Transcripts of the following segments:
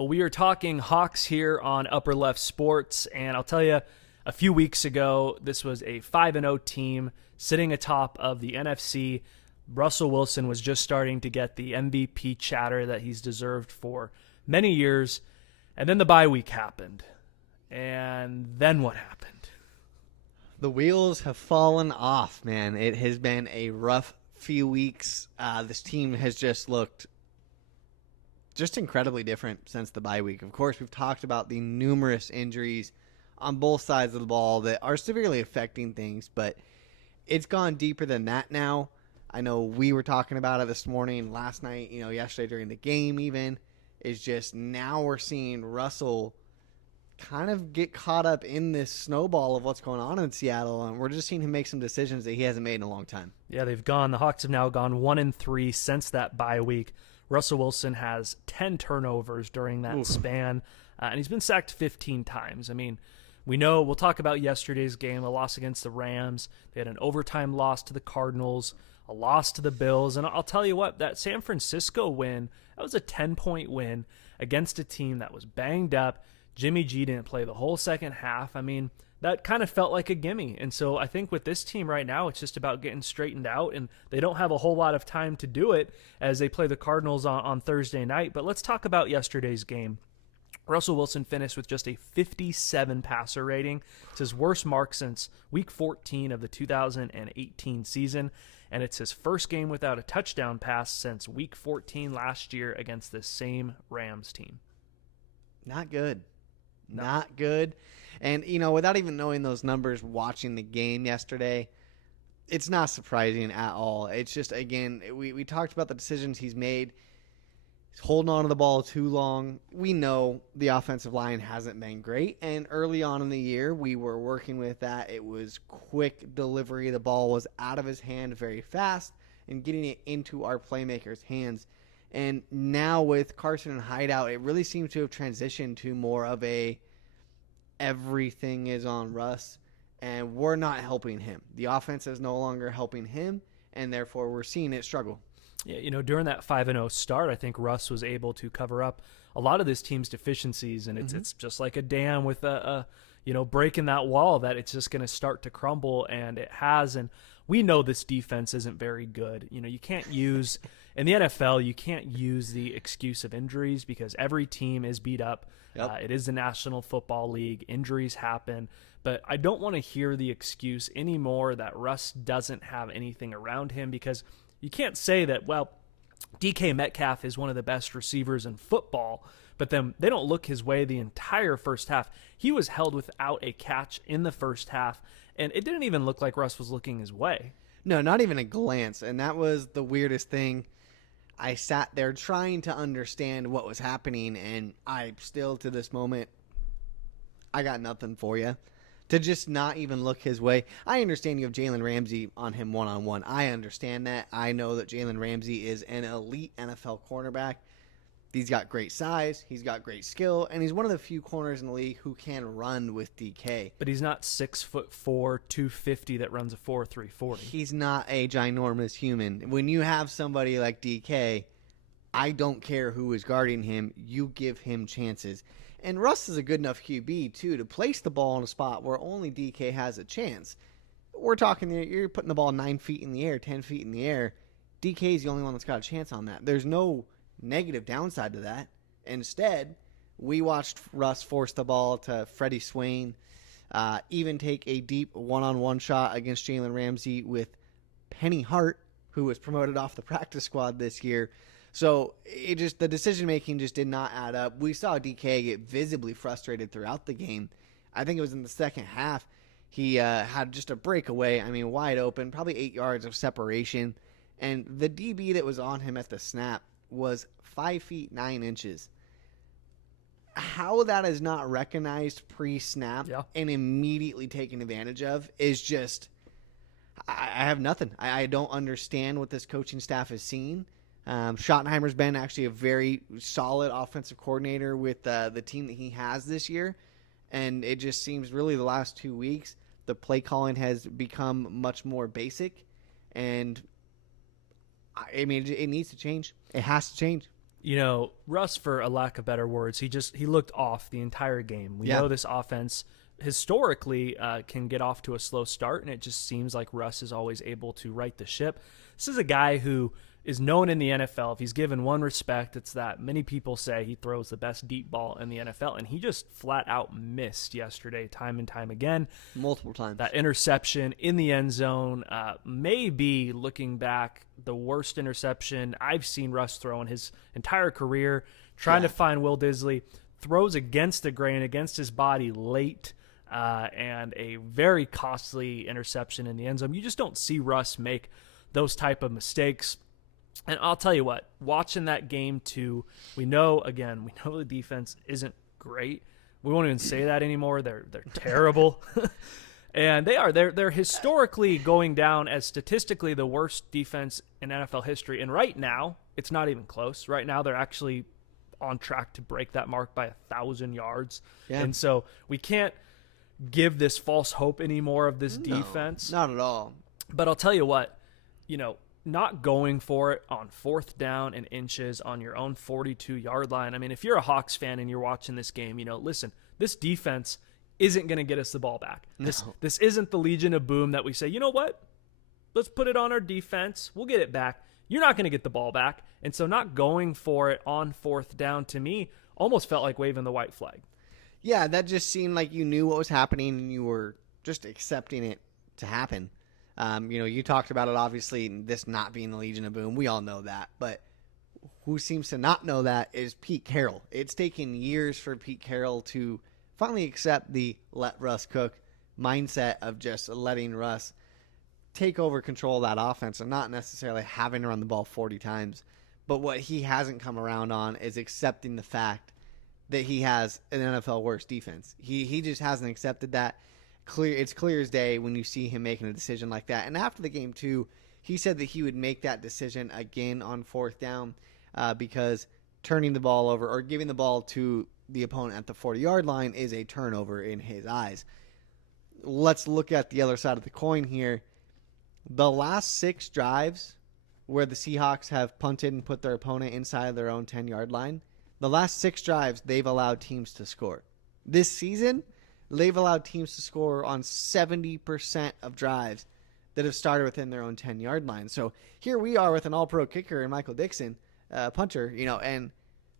Well, we are talking Hawks here on Upper Left Sports, and I'll tell you, a few weeks ago, this was a 5-0 team sitting atop of the NFC. Russell Wilson was just starting to get the MVP chatter that he's deserved for many years, and then the bye week happened. And then what happened? The wheels have fallen off, man. It has been a rough few weeks. This team has just looked just incredibly different since the bye week. Of course, we've talked about the numerous injuries on both sides of the ball that are severely affecting things, but it's gone deeper than that now. I know we were talking about it this morning, last night, yesterday during the game even. It's just now we're seeing Russell kind of get caught up in this snowball of what's going on in Seattle, and we're just seeing him make some decisions that he hasn't made in a long time. Yeah, the Hawks have now gone 1-3 since that bye week. Russell Wilson has 10 turnovers during that span, and he's been sacked 15 times. I mean, we'll talk about yesterday's game, a loss against the Rams. They had an overtime loss to the Cardinals, a loss to the Bills, and I'll tell you what, that San Francisco win, that was a 10-point win against a team that was banged up. Jimmy G didn't play the whole second half. I mean, that kind of felt like a gimme. And so I think with this team right now, it's just about getting straightened out, and they don't have a whole lot of time to do it as they play the Cardinals on Thursday night. But let's talk about yesterday's game. Russell Wilson finished with just a 57 passer rating. It's his worst mark since week 14 of the 2018 season, and it's his first game without a touchdown pass since week 14 last year against this same Rams team. Not good. No. Not good. And, without even knowing those numbers, watching the game yesterday, it's not surprising at all. It's just, again, we talked about the decisions he's made. He's holding on to the ball too long. We know the offensive line hasn't been great. And early on in the year, we were working with that. It was quick delivery. The ball was out of his hand very fast and getting it into our playmakers' hands. And now with Carson and Hideout, it really seems to have transitioned to more of a everything is on Russ, and we're not helping him. The offense is no longer helping him, and therefore we're seeing it struggle. Yeah, during that 5-0 start, I think Russ was able to cover up a lot of this team's deficiencies, and it's just like a dam with a breaking that wall that it's just going to start to crumble, and it has. And we know this defense isn't very good. You can't use in the NFL, you can't use the excuse of injuries because every team is beat up. Yep. It is the National Football League. Injuries happen. But I don't want to hear the excuse anymore that Russ doesn't have anything around him, because you can't say that, well, DK Metcalf is one of the best receivers in football, but then they don't look his way the entire first half. He was held without a catch in the first half, and it didn't even look like Russ was looking his way. No, not even a glance, and that was the weirdest thing. I sat there trying to understand what was happening, and I still, to this moment, I got nothing for you. To just not even look his way. I understand you have Jalen Ramsey on him one-on-one. I understand that. I know that Jalen Ramsey is an elite NFL cornerback. He's got great size, he's got great skill, and he's one of the few corners in the league who can run with DK. But he's not 6'4", 250 that runs a 4.340. He's not a ginormous human. When you have somebody like DK, I don't care who is guarding him. You give him chances. And Russ is a good enough QB, too, to place the ball in a spot where only DK has a chance. We're talking, you're putting the ball 9 feet in the air, 10 feet in the air. DK is the only one that's got a chance on that. There's no negative downside to that. Instead, we watched Russ force the ball to Freddie Swain, even take a deep one-on-one shot against Jalen Ramsey with Penny Hart, who was promoted off the practice squad this year. So the decision-making just did not add up. We saw DK get visibly frustrated throughout the game. I think it was in the second half. He had just a breakaway, wide open, probably 8 yards of separation. And the DB that was on him at the snap was 5 feet 9 inches. How that is not recognized pre-snap and immediately taken advantage of is just, I have nothing. I don't understand what this coaching staff is seeing. Schottenheimer's been actually a very solid offensive coordinator with the team that he has this year. And it just seems really the last 2 weeks, the play calling has become much more basic. And it needs to change. It has to change. Russ, for a lack of better words, he looked off the entire game. We know this offense historically can get off to a slow start, and it just seems like Russ is always able to right the ship. This is a guy who is known in the NFL. If he's given one respect, it's that many people say he throws the best deep ball in the NFL, and he just flat out missed yesterday time and time again. Multiple times. That interception in the end zone may be, looking back, the worst interception I've seen Russ throw in his entire career. Trying to find Will Dissly, throws against the grain, against his body late, and a very costly interception in the end zone. You just don't see Russ make those type of mistakes. And I'll tell you what, watching that game too, we know the defense isn't great. We won't even say that anymore. They're terrible. And they're historically going down as statistically the worst defense in NFL history. And right now, it's not even close. Right now, they're actually on track to break that mark by 1,000 yards. Yeah. And so we can't give this false hope anymore of this defense. Not at all. But I'll tell you what, not going for it on 4th down and inches on your own 42-yard line. I mean, if you're a Hawks fan and you're watching this game, listen, this defense isn't going to get us the ball back. No. This isn't the Legion of Boom that we say, you know what? Let's put it on our defense. We'll get it back. You're not going to get the ball back. And so not going for it on 4th down, to me, almost felt like waving the white flag. Yeah, that just seemed like you knew what was happening and you were just accepting it to happen. You talked about it, obviously, this not being the Legion of Boom. We all know that. But who seems to not know that is Pete Carroll. It's taken years for Pete Carroll to finally accept the let Russ cook mindset of just letting Russ take over control of that offense and not necessarily having to run the ball 40 times. But what he hasn't come around on is accepting the fact that he has an NFL worst defense. He just hasn't accepted that. It's clear as day when you see him making a decision like that. And after the game, too, he said that he would make that decision again on 4th down because turning the ball over or giving the ball to the opponent at the 40-yard line is a turnover in his eyes. Let's look at the other side of the coin here. The last 6 drives where the Seahawks have punted and put their opponent inside of their own 10-yard line, the last 6 drives, they've allowed teams to score. This season, they've allowed teams to score on 70% of drives that have started within their own 10-yard line. So here we are with an all-pro kicker and Michael Dixon, punter, and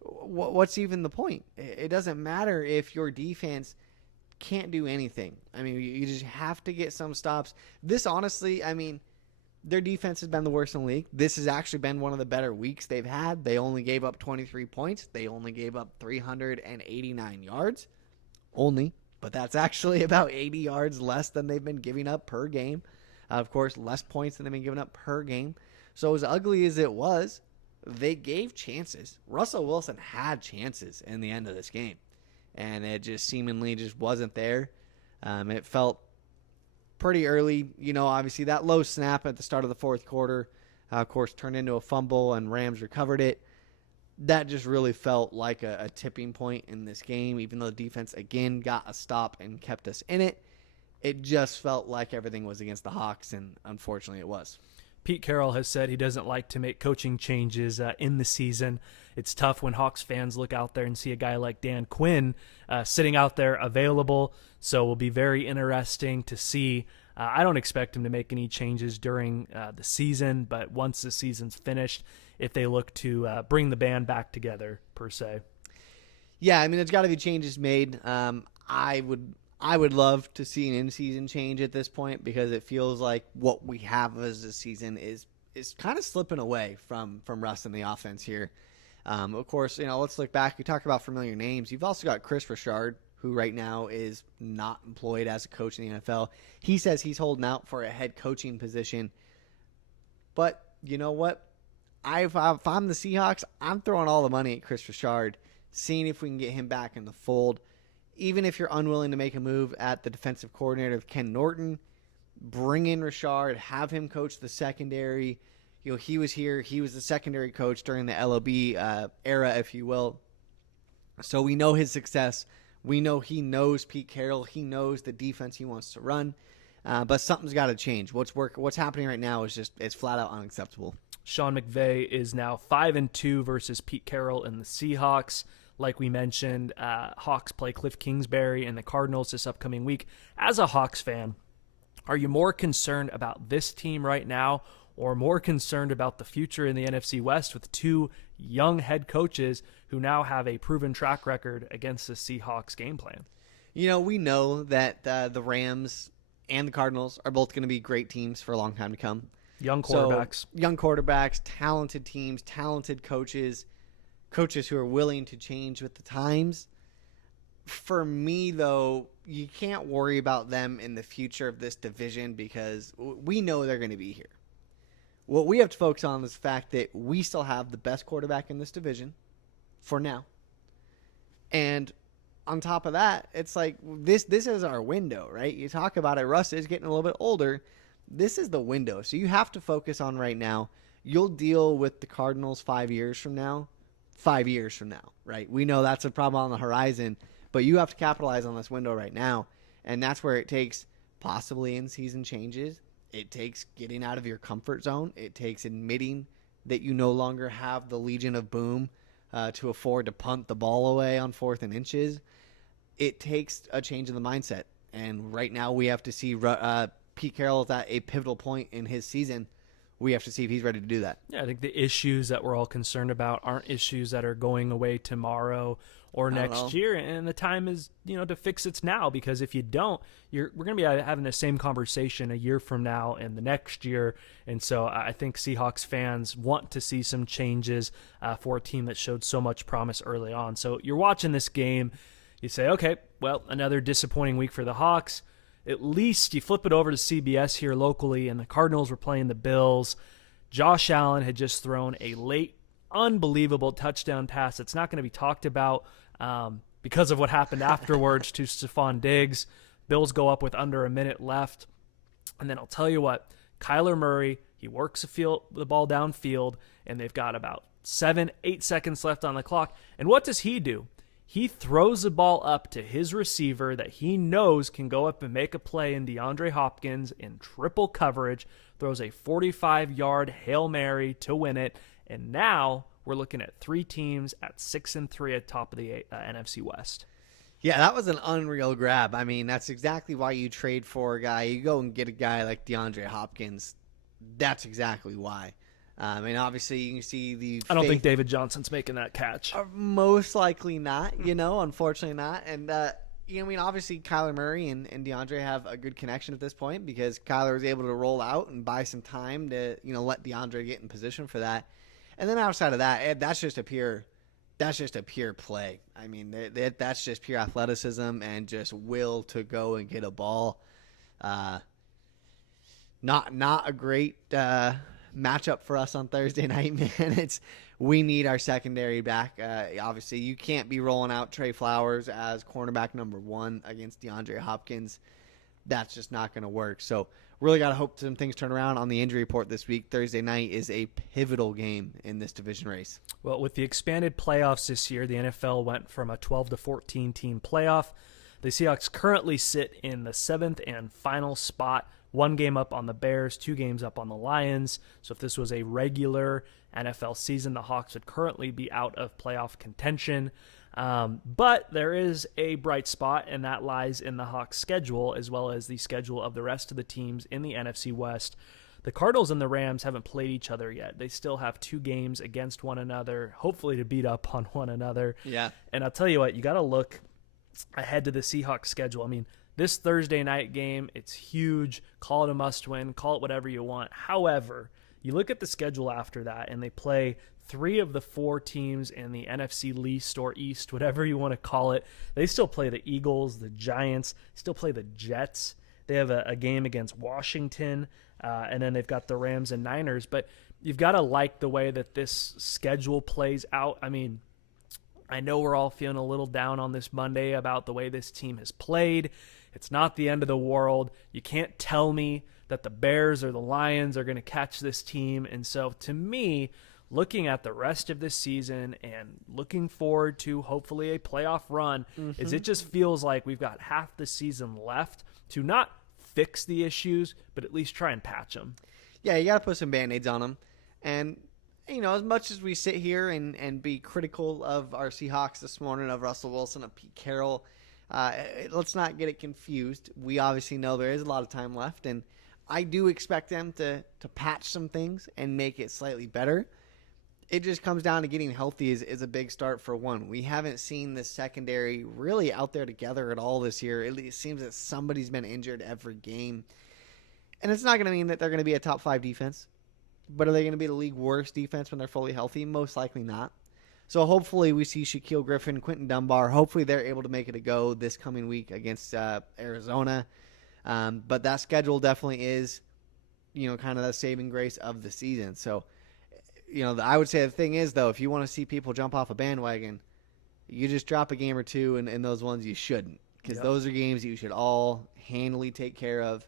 what's even the point? It doesn't matter if your defense can't do anything. I mean, you just have to get some stops. This, honestly, their defense has been the worst in the league. This has actually been one of the better weeks they've had. They only gave up 23 points. They only gave up 389 yards. Only. But that's actually about 80 yards less than they've been giving up per game. Of course, less points than they've been giving up per game. So as ugly as it was, they gave chances. Russell Wilson had chances in the end of this game. And it just seemingly just wasn't there. It felt pretty early. Obviously that low snap at the start of the 4th quarter, of course, turned into a fumble and Rams recovered it. That just really felt like a tipping point in this game. Even though the defense, again, got a stop and kept us in it, it just felt like everything was against the Hawks, and unfortunately it was. Pete Carroll has said he doesn't like to make coaching changes in the season. It's tough when Hawks fans look out there and see a guy like Dan Quinn sitting out there available, so it will be very interesting to see. I don't expect him to make any changes during the season, but once the season's finished, if they look to bring the band back together, per se. Yeah, there's got to be changes made. I would love to see an in-season change at this point because it feels like what we have as a season is kind of slipping away from Russ and the offense here. Of course, let's look back. We talked about familiar names. You've also got Chris Richard, who right now is not employed as a coach in the NFL. He says he's holding out for a head coaching position. But you know what? If I'm the Seahawks, I'm throwing all the money at Chris Richard, seeing if we can get him back in the fold. Even if you're unwilling to make a move at the defensive coordinator of Ken Norton, bring in Richard, have him coach the secondary. He was here. He was the secondary coach during the LOB era, if you will. So we know his success. We know he knows Pete Carroll. He knows the defense he wants to run. But something's got to change. What's happening right now is flat out unacceptable. Sean McVay is now 5-2 versus Pete Carroll and the Seahawks. Like we mentioned, Hawks play Cliff Kingsbury and the Cardinals this upcoming week. As a Hawks fan, are you more concerned about this team right now or more concerned about the future in the NFC West with two young head coaches who now have a proven track record against the Seahawks game plan? You know, we know that the Rams and the Cardinals are both going to be great teams for a long time to come. Young quarterbacks. So, young quarterbacks, talented teams, talented coaches who are willing to change with the times. For me, though, you can't worry about them in the future of this division because we know they're going to be here. What we have to focus on is the fact that we still have the best quarterback in this division for now. And on top of that, it's like this is our window, right? You talk about it. Russ is getting a little bit older. This is the window. So you have to focus on right now. You'll deal with the Cardinals 5 years from now, right? We know that's a problem on the horizon, but you have to capitalize on this window right now. And that's where it takes possibly in-season changes. It takes getting out of your comfort zone. It takes admitting that you no longer have the Legion of Boom to afford to punt the ball away on 4th and inches. It takes a change in the mindset. And right now we have to see Pete Carroll is at a pivotal point in his season. We have to see if he's ready to do that. Yeah, I think the issues that we're all concerned about aren't issues that are going away tomorrow or next year, and the time is, to fix it now, because if you don't, we're going to be having the same conversation a year from now and the next year. And so I think Seahawks fans want to see some changes for a team that showed so much promise early on. So you're watching this game, you say, okay, well, another disappointing week for the Hawks. At least you flip it over to CBS here locally, and the Cardinals were playing the Bills. Josh Allen had just thrown a late, unbelievable touchdown pass. It's not going to be talked about because of what happened afterwards to Stephon Diggs. Bills go up with under a minute left. And then I'll tell you what, Kyler Murray, he works the ball downfield, and they've got about 7-8 seconds left on the clock. And what does he do? He throws the ball up to his receiver that he knows can go up and make a play in DeAndre Hopkins in triple coverage, throws a 45-yard Hail Mary to win it, and now we're looking at 3 teams at 6-3 at top of the NFC West. Yeah, that was an unreal grab. I mean, that's exactly why you trade for a guy. You go and get a guy like DeAndre Hopkins. That's exactly why. I mean, obviously, you can see I don't think David Johnson's making that catch. Most likely not, unfortunately not. And, obviously, Kyler Murray and DeAndre have a good connection at this point because Kyler was able to roll out and buy some time to, let DeAndre get in position for that. And then outside of that, that's just a pure play. I mean, that's just pure athleticism and just will to go and get a ball. Not a great matchup for us on Thursday night, man. We need our secondary back. Obviously, you can't be rolling out Trey Flowers as cornerback number 1 against DeAndre Hopkins. That's just not going to work. So really got to hope some things turn around on the injury report this week. Thursday night is a pivotal game in this division race. Well, with the expanded playoffs this year, the NFL went from a 12 to 14 team playoff. The Seahawks currently sit in the 7th and final spot, 1 game up on the Bears, 2 games up on the Lions. So if this was a regular NFL season, the Hawks would currently be out of playoff contention. But there is a bright spot, and that lies in the Hawks' schedule, as well as the schedule of the rest of the teams in the NFC West. The Cardinals and the Rams haven't played each other yet. They still have 2 games against one another, hopefully to beat up on one another. Yeah. And I'll tell you what, you got to look ahead to the Seahawks' schedule. I mean, this Thursday night game, it's huge. Call it a must-win. Call it whatever you want. However, you look at the schedule after that, and they play 3 of the 4 teams in the NFC least or east, whatever you want to call it. They still play the Eagles, the Giants, still play the Jets. They have a game against Washington, and then they've got the Rams and Niners. But you've got to like the way that this schedule plays out. I mean, I know we're all feeling a little down on this Monday about the way this team has played. It's not the end of the world. You can't tell me that the Bears or the Lions are going to catch this team. And so to me, looking at the rest of this season and looking forward to hopefully a playoff run, is it just feels like we've got half the season left to not fix the issues, but at least try and patch them. Yeah, you got to put some Band-Aids on them. And, as much as we sit here and be critical of our Seahawks this morning, of Russell Wilson, of Pete Carroll, let's not get it confused. We obviously know there is a lot of time left, and I do expect them to patch some things and make it slightly better. It just comes down to getting healthy is a big start for one. We haven't seen the secondary really out there together at all this year. It seems that somebody's been injured every game. And it's not going to mean that they're going to be a top 5 defense. But are they going to be the league worst defense when they're fully healthy? Most likely not. So hopefully we see Shaquille Griffin, Quentin Dunbar. Hopefully they're able to make it a go this coming week against Arizona. But that schedule definitely is, kind of the saving grace of the season. So, I would say the thing is, though, if you want to see people jump off a bandwagon, you just drop a game or two in those ones you shouldn't. Because those are games you should all handily take care of,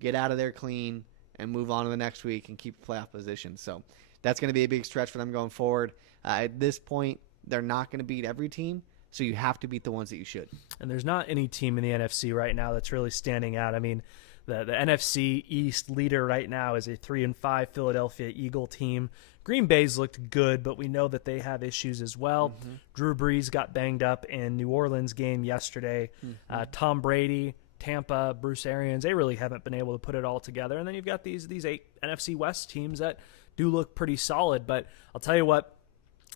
get out of there clean, and move on to the next week and keep playoff position. So that's going to be a big stretch for them going forward. At this point, they're not going to beat every team, so you have to beat the ones that you should. And there's not any team in the NFC right now that's really standing out. I mean, the NFC East leader right now is a 3-5 Philadelphia Eagle team. Green Bay's looked good, but we know that they have issues as well. Mm-hmm. Drew Brees got banged up in New Orleans game yesterday. Mm-hmm. Tom Brady, Tampa, Bruce Arians, they really haven't been able to put it all together. And then you've got these 8 NFC West teams that do look pretty solid. But I'll tell you what,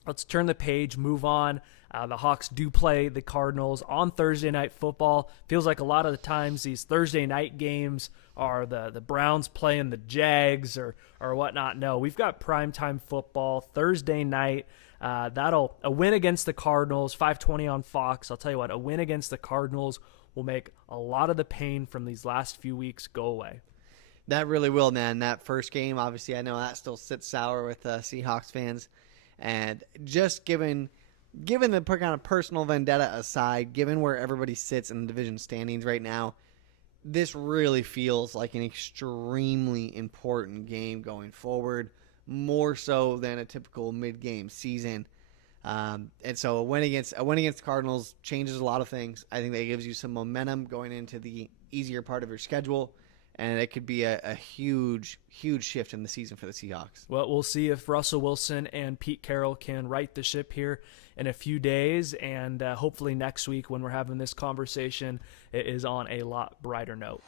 let's turn the page, move on. The Hawks do play the Cardinals on Thursday Night Football. Feels like a lot of the times these Thursday night games are the Browns playing the Jags or whatnot. No, we've got primetime football Thursday night. A win against the Cardinals, 5:20 on Fox. I'll tell you what, a win against the Cardinals will make a lot of the pain from these last few weeks go away. That really will, man. That first game, obviously, I know that still sits sour with Seahawks fans. And just given the kind of personal vendetta aside, given where everybody sits in the division standings right now, this really feels like an extremely important game going forward, more so than a typical mid-game season. And so a win against the Cardinals changes a lot of things. I think that gives you some momentum going into the easier part of your schedule, and it could be a huge, huge shift in the season for the Seahawks. Well, we'll see if Russell Wilson and Pete Carroll can right the ship here in a few days, and hopefully next week when we're having this conversation, it is on a lot brighter note.